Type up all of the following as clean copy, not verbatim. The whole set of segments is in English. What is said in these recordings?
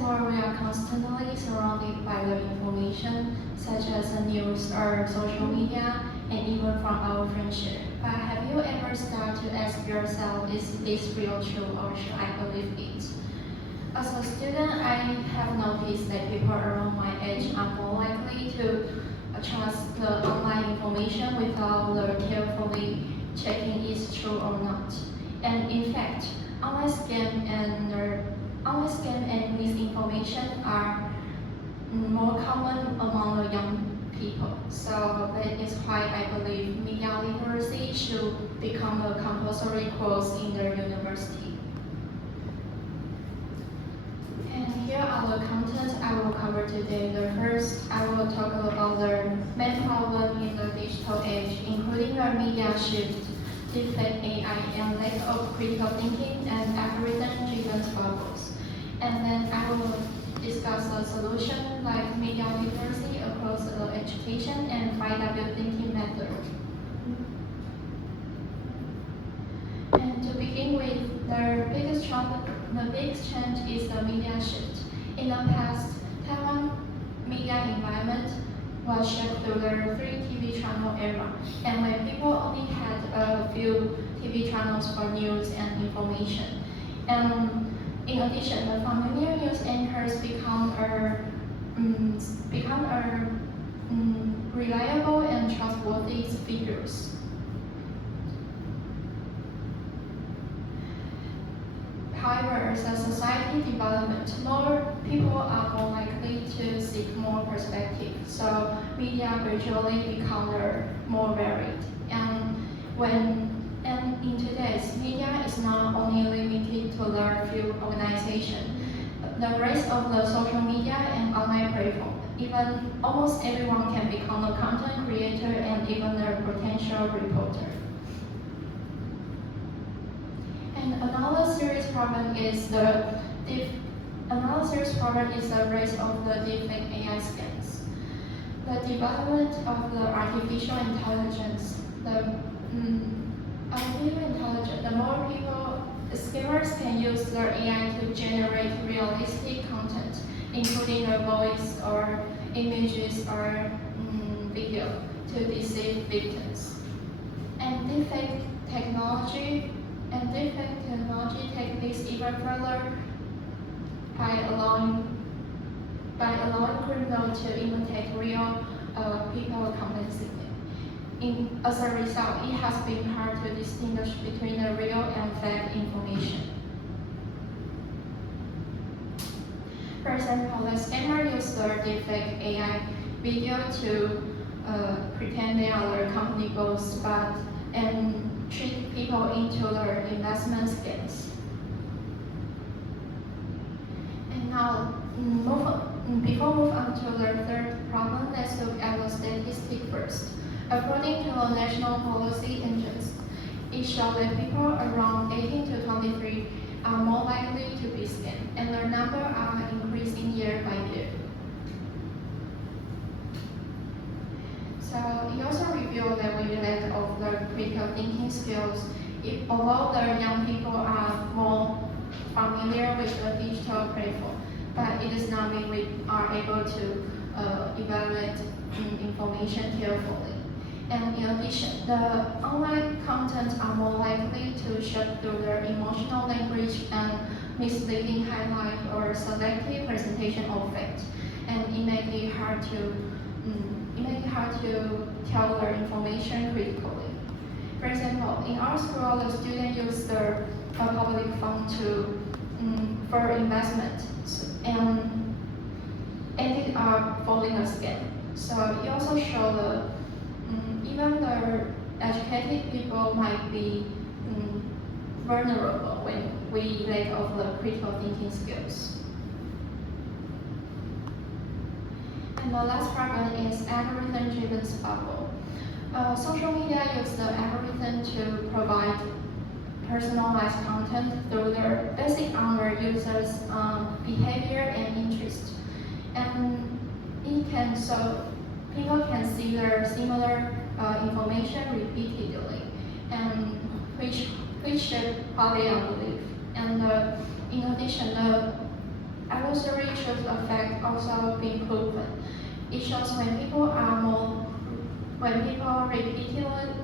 world, we are constantly surrounded by the information, such as the news or social media, and even from our friendship. But have you ever started to ask yourself, is this real true or should I believe it? As a student, I have noticed that people around my age are more likely to trust the online information without carefully checking it's true or not. And in fact, online scam and misinformation are more common among the young people. So that is why I believe media literacy should become a compulsory course in the university. And here are the contents I will cover today. The first, I will talk about the main problem in the digital age, including the media shift, deepfake AI, and lack of critical thinking and algorithm-driven bubbles. And then I will discuss a solution like media literacy across the education and 5W thinking method. And to begin with, the biggest change is the media shift. In the past, Taiwan media environment was shaped through the 3 TV channel era, and when people only had a few TV channels for news and information. And in addition, the familiar news anchors become reliable and trustworthy figures. However, as a society development, more people are more likely to seek more perspective. So media gradually become more varied. And in today's media is not only limited to the few organizations. The rest of the social media and online platform, even almost everyone can become a content creator and even a potential reporter. And another serious problem is the rise of the deepfake AI scams. The development of the artificial intelligence, the more people, scammers can use their AI to generate realistic content, including a voice or images or video, to deceive victims. And deepfake technology techniques even further by allowing criminals to imitate real people convincingly. As a result, it has been hard to distinguish between the real and fake information. For example, the scammer used their deepfake AI video to pretend they are their company ghosts, and trick people into their investment scams. And now, before move on to the third problem, let's look at the statistic first. According to the national policy engines, it shows that people around 18 to 23 are more likely to be scammed, and their numbers are increasing year by year. So it also revealed that with lack of the critical thinking skills, although the young people are more familiar with the digital platform, but it does not mean we are able to evaluate information carefully. And in addition, the online contents are more likely to show through their emotional language and misleading highlight or selective presentation of facts, and it makes it hard to tell their information critically. For example, in our school, the students use their public fund for investment, and they are falling a scam. So it also shows even the educated people might be vulnerable when we lack of the critical thinking skills. And the last problem is algorithm-driven bubble. Social media use the algorithm to provide personalized content through their basic on their users' behavior and interest, and people can see their similar information repeatedly, and which shape how they believe. And in addition, Evolutionary should affect also been proven. It shows when people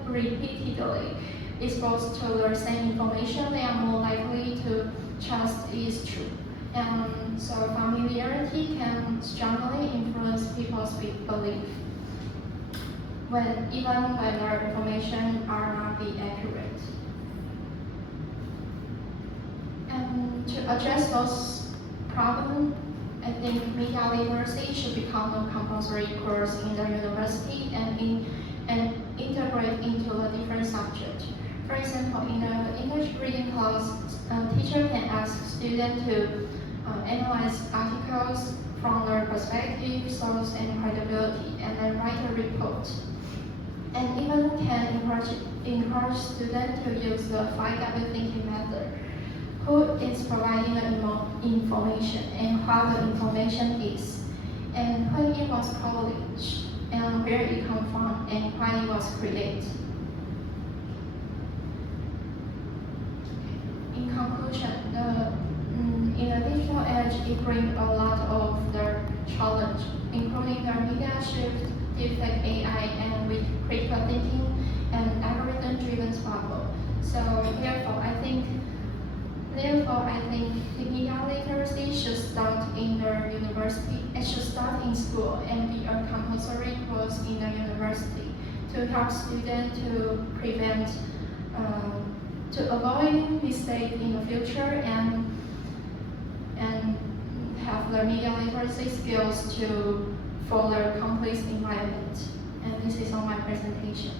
repeatedly exposed to the same information, they are more likely to trust is true. And so familiarity can strongly influence people's belief, even when their information are not be accurate. And to address those problems, I think media literacy should become a compulsory course in the university and integrate into the different subjects. For example, in the English reading class, a teacher can ask students to analyze articles from their perspective, source, and credibility, and then write a report. And even can encourage students to use the 5W thinking method. Who is providing the information and how the information is, and when it was published, and where it comes from, and why it was created. In conclusion, in the digital age, it brings a lot of the challenge, including the media shift, deepfake AI, and with critical thinking and algorithm-driven bubble. So therefore, I think the media literacy should start in the university. It should start in school and be a compulsory course in the university to help students to prevent, to avoid mistakes in the future and have the media literacy skills to for the complex environment. And this is all my presentation.